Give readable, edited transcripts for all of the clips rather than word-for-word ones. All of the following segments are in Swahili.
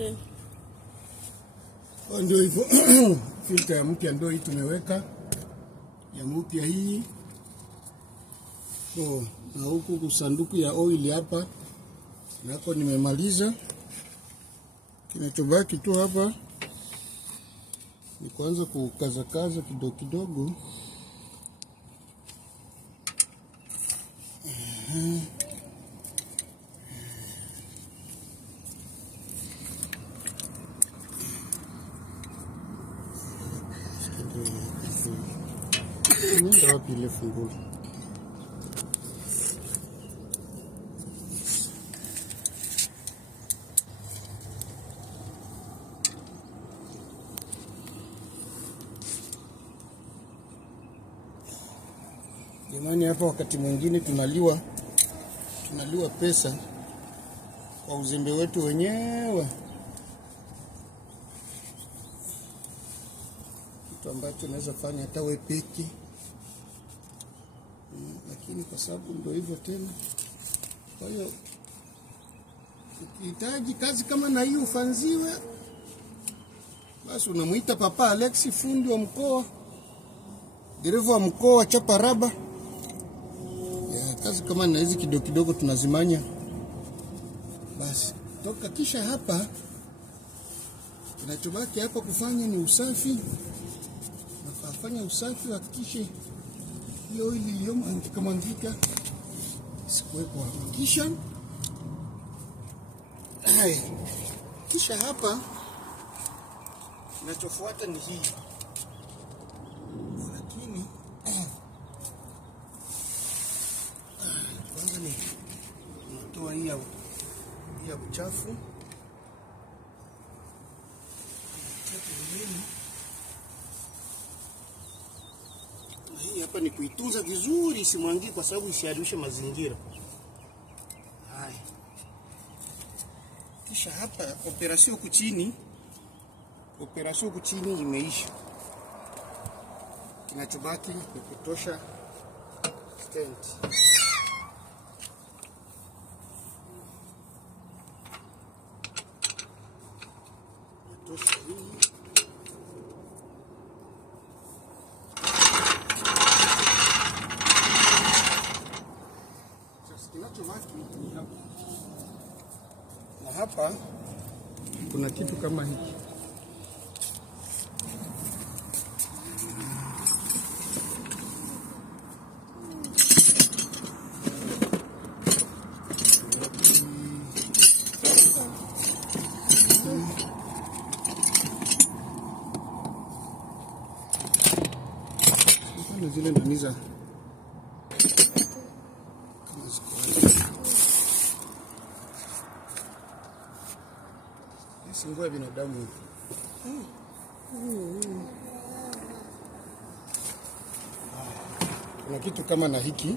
Okay. Ndio hivyo. Filter ya mpya ndio hii tumeweka. Ya mpya hii. So, na huku sanduku ya oil hapa. Nako nimemaliza. Kinachobaki tu hapa ni kuanza kukazakaza kidogo kidogo. Nenda wapi ile funguo? Jamani, hapa wakati mwingine tunaliwa pesa kwa uzembe wetu wenyewe. Kitu ambacho naweza fanya hata wewe peke. Lakini kwa sababu ndio hivyo tena. Kwa hiyo ukihitaji kazi kama na hiyo ufanziwe, basi unamuita Papa Alex, fundi wa mkoa, dereva wa mkoa wa Chaparaba. Ya kazi kama na hizi kidogo kidogo tunazimanya. Basi toka kisha hapa kinachobaki hapa kufanya ni usafi. Nafanya usafi, hakikishe hiyo oil iliyomwangika sikuwepo hapa. Kisha hapa kinachofuata ni hii. Lakini kwanza ni natoa hii ya uchafu. Hii hapa ni kuitunza vizuri isimwangike kwa sababu isiharibishe mazingira. Haya. Kisha hapa operasyon huku chini imeisha. Kinachobaki ni kutosha stent. Kutosha hii. Na hapa kuna kitu kama hiki. Zile ndaniza nguo ya binadamu. Kuna kitu kama na hiki.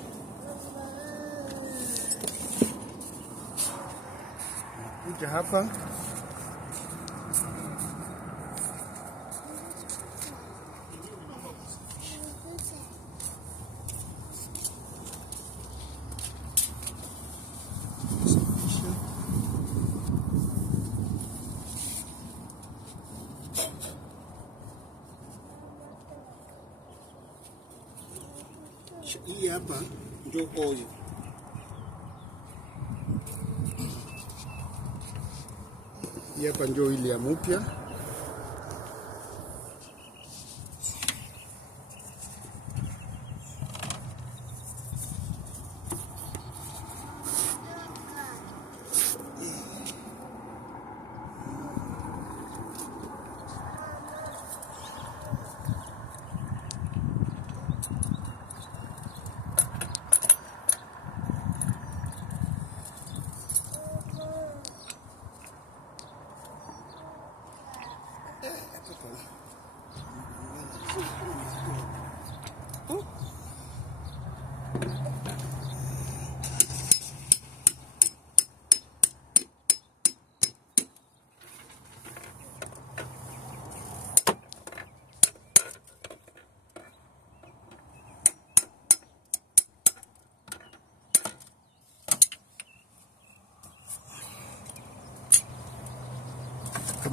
Kuja hapa. Hii hapa ndio oil. Hii hapa ndio ile ya mpya.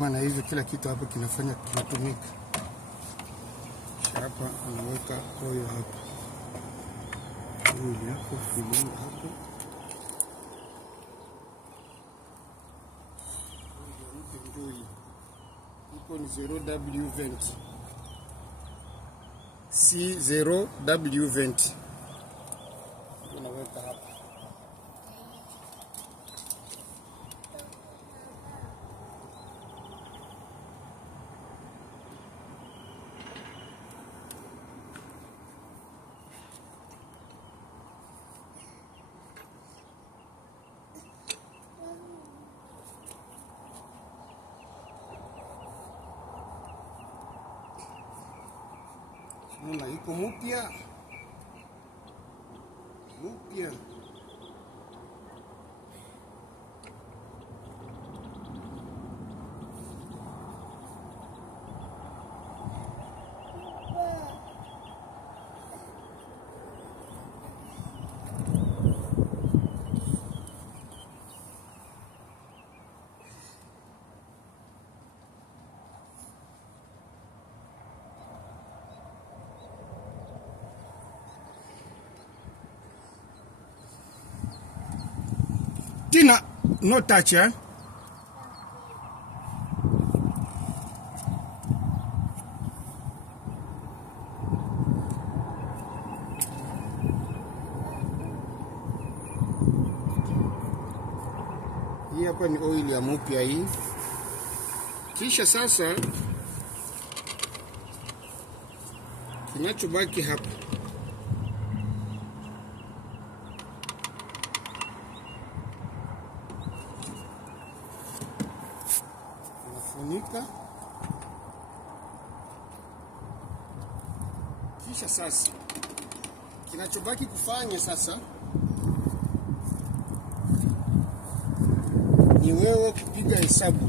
kama na hivyo, kila kitu hapa kinatumika. Hapa unaweka oil hapa. Oil yako fill hapa. Iko ni 0W vent. C0W vent. Unaweka hapa. Muna iko mpya. Tina, no touch, eh? Hii hapa ni oil ya mpya hii. Kisha sasa kinachobaki hapa, unafunika. Kisha sasa kinachobaki kufanya sasa ni wewe kupiga hesabu.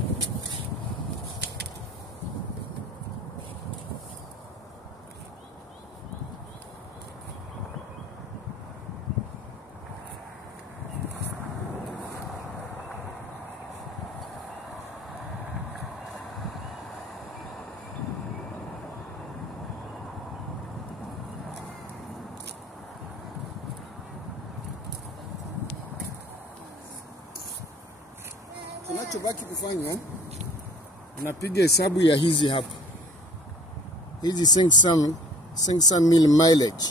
Kinachobaki kufanya, unapiga hesabu ya hizi hapa. Hizi 500 mil mileage.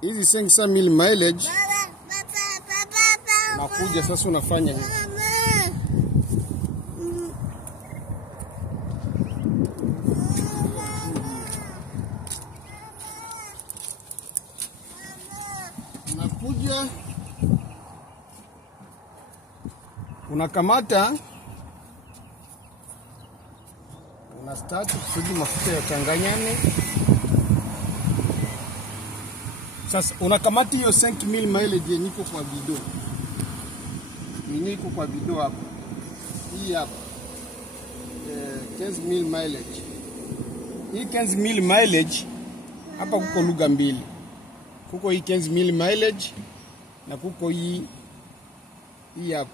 Hizi 500 mil mileage. Nakuja sasa unafanya hivi. Unakuja unakamata, unastart kusudi mafuta yachanganyane. Sasa unakamata hiyo 5 mil mileage yenye iko kwa bidon. Yenye iko kwa bidon hapa. Hii hapa. 15 mil mileage. Hii 15 mil mileage hapa kuko lugha mbili. Kuko hii 15 mil mileage na kuko hii hapa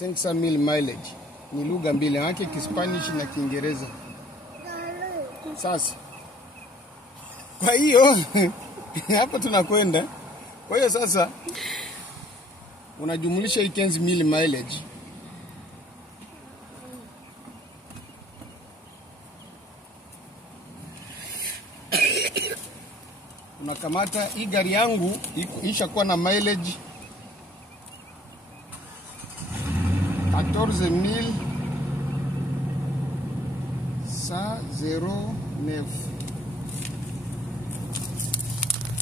500 mil mileage. Ni lugha mbili, yake Kispanish na Kiingereza. Sasa kwa hiyo hapo tunakwenda. Kwa hiyo sasa unajumlisha hii 15 mil mileage. Unakamata hii gari yangu ishakuwa na mileage 14,109.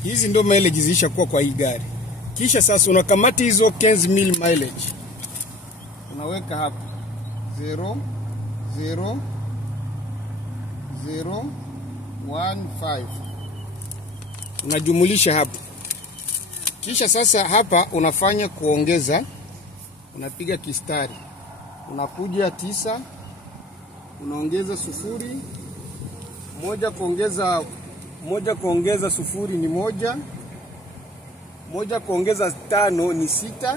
Hizi ndo mileage zishakuwa kwa hii gari. Kisha sasa unakamata hizo 15 mil mileage. Unaweka hapa 0,0,0,15. Unajumulisha hapa. Kisha sasa hapa unafanya kuongeza. Unapiga kistari. Unakuja 9, unaongeza 0, moja kuongeza 0 ni 1, moja kuongeza 5 ni 6,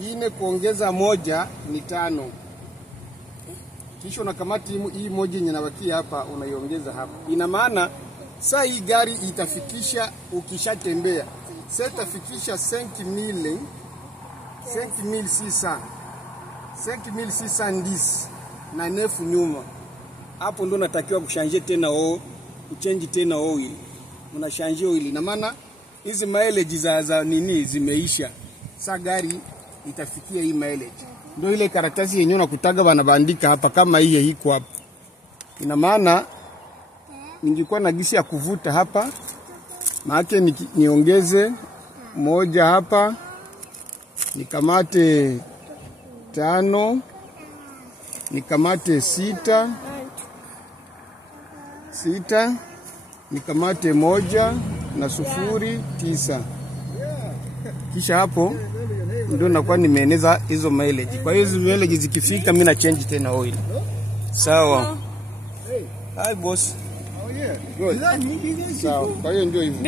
4 kuongeza 1 ni 5. Kisha unakamata hii moja yenye inabakia hapa unaiongeza hapa. Ina maana saa hii gari itafikisha ukishatembea. Sasa itafikisha 5610 na nefu nyuma. Hapo ndo natakiwa kushanje tena kuchange tena oil. Unashanje oil. Ina maana hizi mileage za nini zimeisha. Sasa gari itafikia hii mileage. Ndio ile karatasi yenyewe unakutaga banabandika hapa kama hii iko hapa. Ina maana ningekuwa na gisi ya kuvuta hapa, maana niongeze moja hapa, nikamate 5, nikamate 6, nikamate 1 na 0.9. Kisha hapo ndio nakuwa nimeeneza hizo mileage. Kwa hiyo hizo mileage zikifika mimi na change tena oil. Sawa. Hi boss. Oh yeah. Good. Sawa. Kwa hiyo ndio hivyo.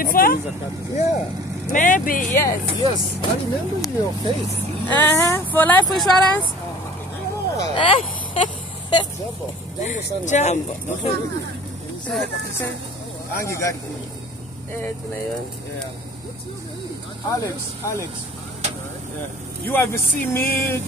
Yeah. Maybe yes. Yes. I remember your face. For life insurance? Yeah. Jambo. Jambo. Angi gari. Tunaiona. Yeah. Alex. Yeah. You have seen me